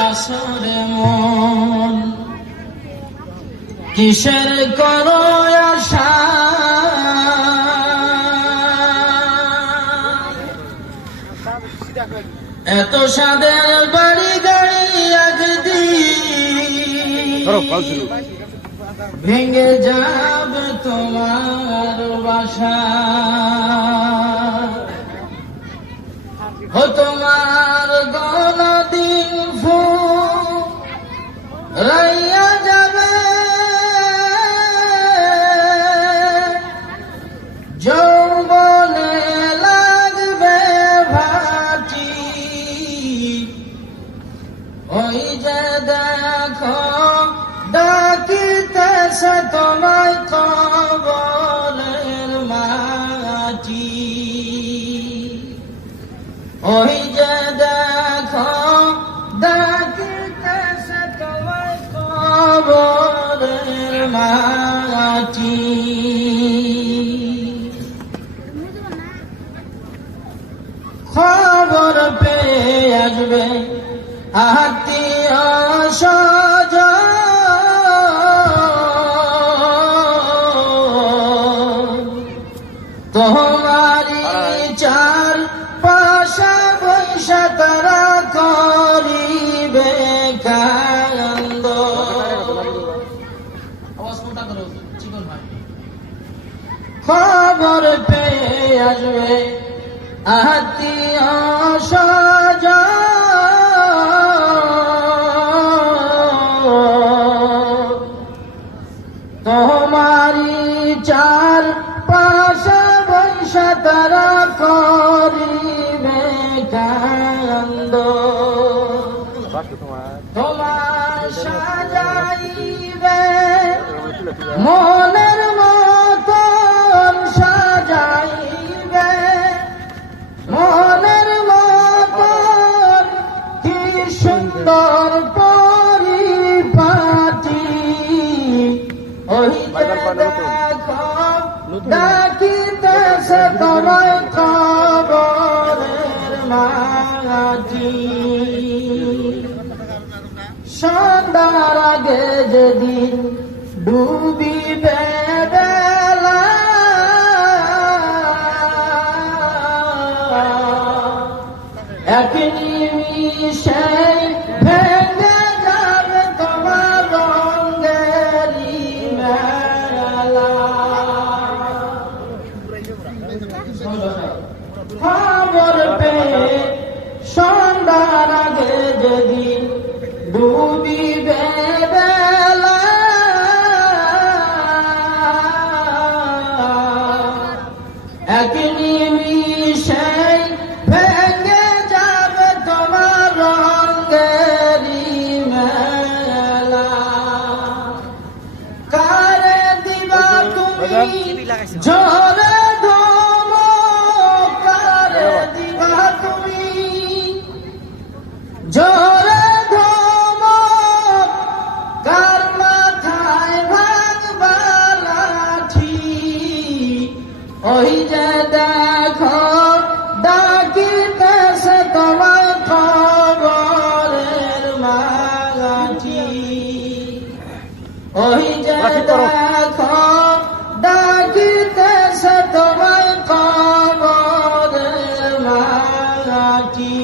আসরে মন কিসের করো আশা এত সাদের বাড়ি গাড়ি একদিন ভেঙে যাবে তোমার বাসা ও তোমার গলা দিন ফুরাইয়া যাবে যৌবনে লাগবে ভাটি ওই যে দেখো ডাকিতেছে তোমায় কবরের মাটি ওই যে দেখো ডাকিতেছে তোমায় কবরের মাটি খবর পেয়ে আসবে আত্মীয় স্বজন তোমারি চার পাশা বৈশা তারা করিবে কান্দ খবর পেয়ে আসবে আত্মীয় স্বজন তোমারি চার পাশা বৈশা তারা করিবে কান্দ তোমার সাজাইবে মনের মতন সাজাইবে মনের মতন কি সুন্দর পরিপাটি ওই দেখো ডাকিতেছে তোমায় কবরের মাটি সন্ধ্যার আগে যেদিন ডুবিবে বেলা এক নিমিষে ভেঙে যাবে তোমার রঙেরি মেলা খবর পেয়ে সন্ধ্যার আগে যেদিন ডুবিবে বেলা এক নিমিষে ভেঙে যাবে তোমার রঙেরি মেলা কারে দিবা তুমি ঝরে ধমক কারে দিবা তুমি ঝরে ধমক কার মাথায় ভাঙবা লাঠি ওই যে দেখো ডাকিতেছে তোমায় কবরের মাটি ওই যে দেখো ডাকিতেছে তোমায় কবরের মাটি